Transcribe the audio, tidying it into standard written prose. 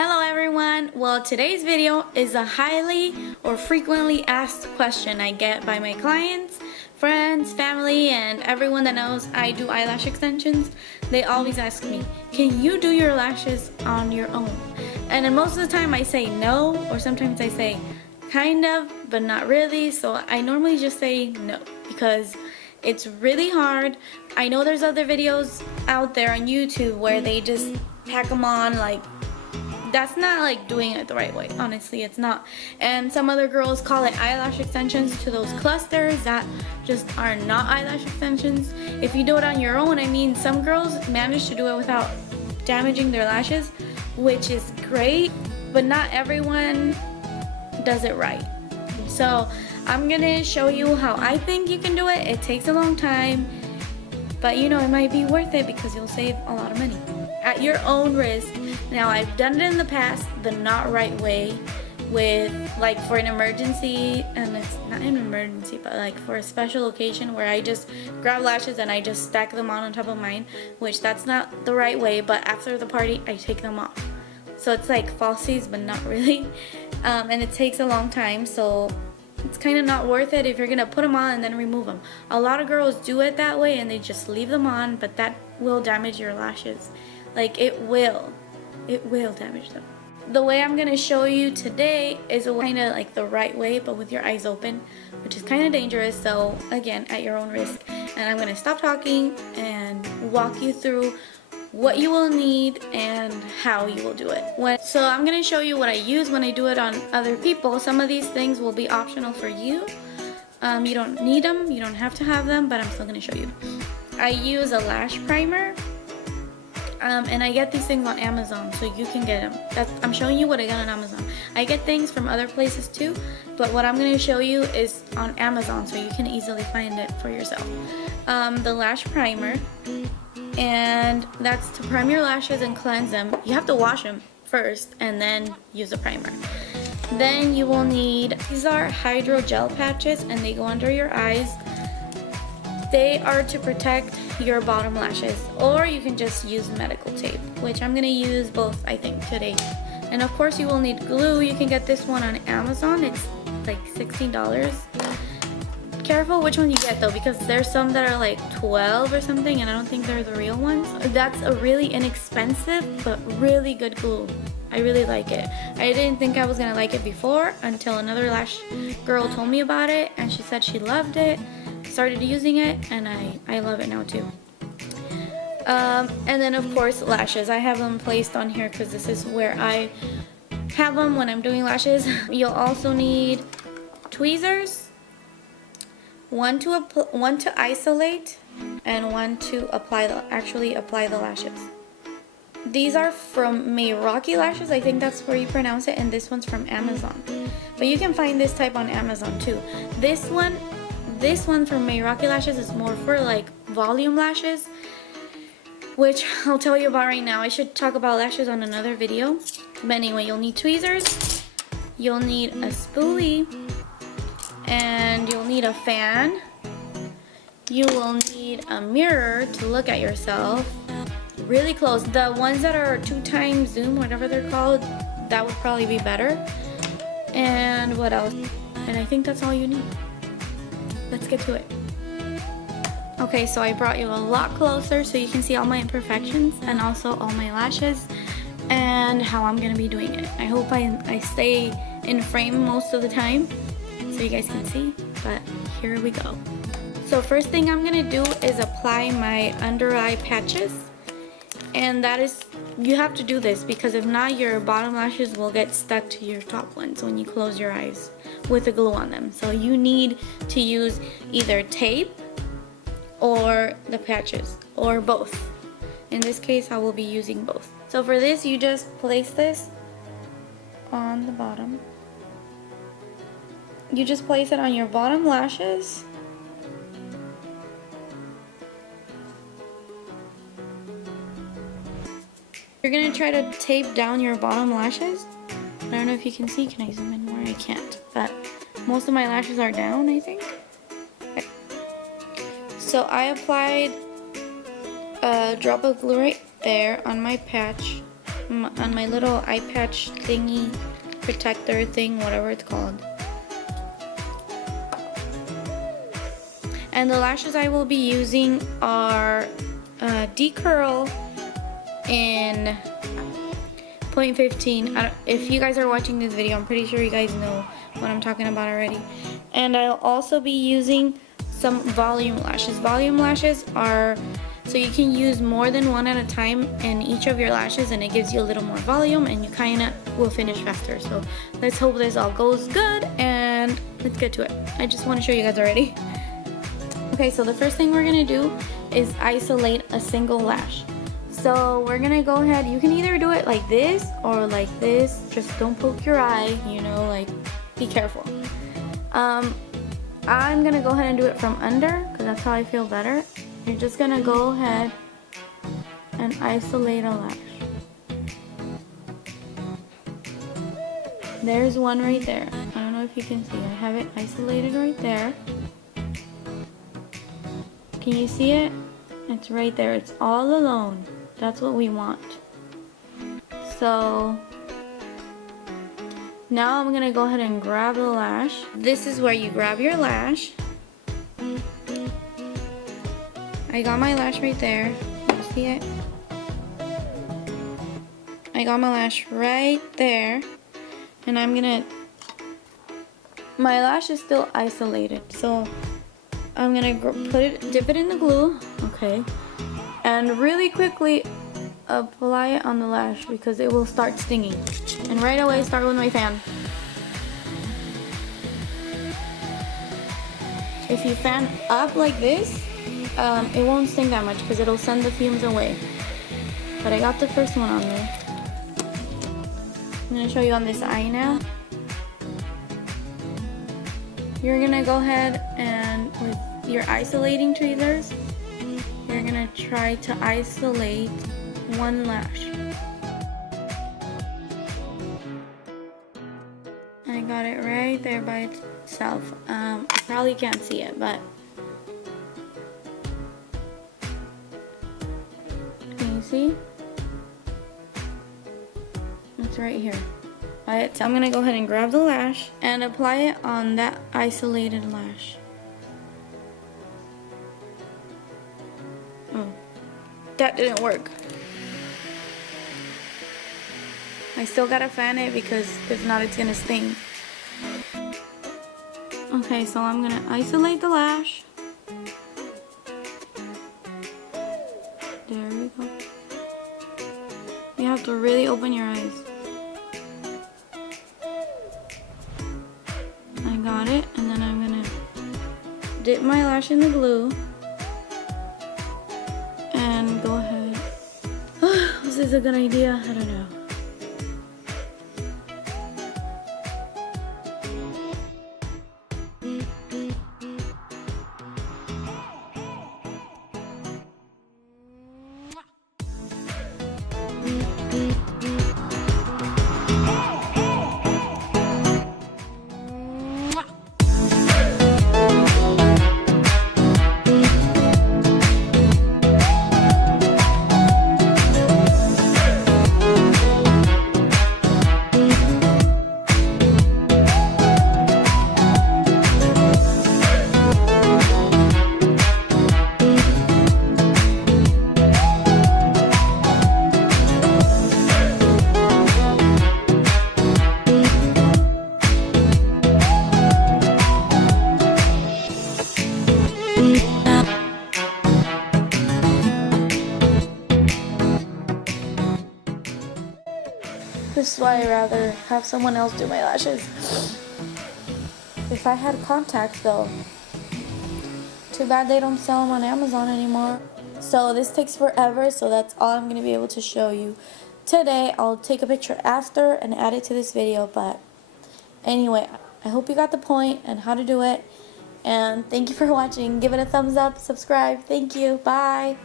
Hello everyone! Well, today's video is a highly or frequently asked question I get by my clients, friends, family, and everyone that knows I do eyelash extensions. They always ask me, can you do your lashes on your own? And then most of the time I say no, or sometimes I say kind of, but not really. So I normally just say no because it's really hard. I know there's other videos out there on YouTube where they just pack them on, like that's not like doing it the right way. Honestly, it's not. And some other girls call it eyelash extensions to those clusters that just are not eyelash extensions. If you do it on your own, I mean, some girls manage to do it without damaging their lashes, which is great, but not everyone does it right. So I'm gonna show you how I think you can do it. It takes a long time, but you know, it might be worth it because you'll save a lot of money at your own risk. Now, I've done it in the past the not right way with like for an emergency, and it's not an emergency, but like for a special occasion where I just grab lashes and I just stack them on top of mine, which that's not the right way, but after the party I take them off. So it's like falsies, but not really. And it takes a long time, so it's kind of not worth it if you're gonna put them on and then remove them. A lot of girls do it that way and they just leave them on, but that will damage your lashes. Like it will damage them. The way I'm gonna show you today is kind of like the right way, but with your eyes open, which is kind of dangerous. So again, at your own risk. And I'm gonna stop talking and walk you through what you will need and how you will do it. So I'm gonna show you what I use when I do it on other people. Some of these things will be optional for you. You don't need them, you don't have to have them, but I'm still gonna show you. I use a lash primer. And I get these things on Amazon, so you can get them. I'm showing you what I got on Amazon. I get things from other places too, but what I'm going to show you is on Amazon, so you can easily find it for yourself. The lash primer, and that's to prime your lashes and cleanse them. You have to wash them first and then use the primer. Then you will need, these are hydrogel patches and they go under your eyes. They are to protect your bottom lashes, or you can just use medical tape, which I'm gonna use both, I think, today. And of course you will need glue. You can get this one on Amazon. It's like $16. Careful which one you get though, because there's some that are like 12 or something, and I don't think they're the real ones. That's a really inexpensive but really good glue. I really like it. I didn't think I was gonna like it before until another lash girl told me about it, and she said she loved it. Started using it, and I love it now too. And then of course lashes. I have them placed on here because this is where I have them when I'm doing lashes. You'll also need tweezers, one to isolate, and one to actually apply the lashes. These are from Rocky Lashes, I think that's where you pronounce it, and this one's from Amazon. But you can find this type on Amazon too. This one from Rocky Lashes is more for like volume lashes, which I'll tell you about right now. I should talk about lashes on another video. But anyway, you'll need tweezers, you'll need a spoolie, and you'll need a fan. You will need a mirror to look at yourself really close. The ones that are 2x zoom, whatever they're called, that would probably be better. And what else? And I think that's all you need. Let's get to it. Okay, so I brought you a lot closer so you can see all my imperfections and also all my lashes and how I'm gonna be doing it. I hope I stay in frame most of the time so you guys can see, but here we go. So first thing I'm gonna do is apply my under eye patches, and that is, you have to do this because if not, your bottom lashes will get stuck to your top ones when you close your eyes with the glue on them. So you need to use either tape or the patches, or both. In this case, I will be using both. So for this, you just place this on the bottom. You just place it on your bottom lashes. You're gonna try to tape down your bottom lashes. I don't know if you can see. Can I zoom in more? I can't. But most of my lashes are down, I think. Okay. So I applied a drop of glue right there on my patch. on my little eye patch thingy, protector thing, whatever it's called. And the lashes I will be using are D-Curl in 0.15. If you guys are watching this video, I'm pretty sure you guys know what I'm talking about already. And I'll also be using some volume lashes. Volume lashes are so you can use more than one at a time in each of your lashes, and it gives you a little more volume and you kind of will finish faster. So let's hope this all goes good and let's get to it. I just want to show you guys already. Okay, so the first thing we're gonna do is isolate a single lash. So we're gonna go ahead, you can either do it like this or like this, just don't poke your eye, you know, like be careful. I'm gonna go ahead and do it from under because that's how I feel better. You're just gonna go ahead and isolate a lash. There's one right there. I don't know if you can see, I have it isolated right there. Can you see it? It's right there, it's all alone. That's what we want. So now I'm gonna go ahead and grab the lash. This is where you grab your lash. I got my lash right there. You see it? I got my lash right there. And I'm gonna, my lash is still isolated. So I'm gonna dip it in the glue. Okay. And really quickly apply it on the lash because it will start stinging. And right away start with my fan. If you fan up like this, it won't sting that much because it'll send the fumes away. But I got the first one on there. I'm going to show you on this eye now. You're going to go ahead and with your isolating tweezers, you're going to try to isolate one lash. I got it right there by itself. You probably can't see it, but can you see? It's right here. So I'm gonna go ahead and grab the lash and apply it on that isolated lash. Oh, that didn't work. I still gotta fan it because if not it's gonna sting. Okay, so I'm gonna isolate the lash. There we go. You have to really open your eyes. I got it, and then I'm gonna dip my lash in the glue and go ahead. Was this a good idea? I don't know. This is why I'd rather have someone else do my lashes. If I had contacts though, too bad they don't sell them on Amazon anymore. So this takes forever, so that's all I'm going to be able to show you today. I'll take a picture after and add it to this video, but anyway, I hope you got the point and how to do it. And thank you for watching. Give it a thumbs up, subscribe. Thank you. Bye.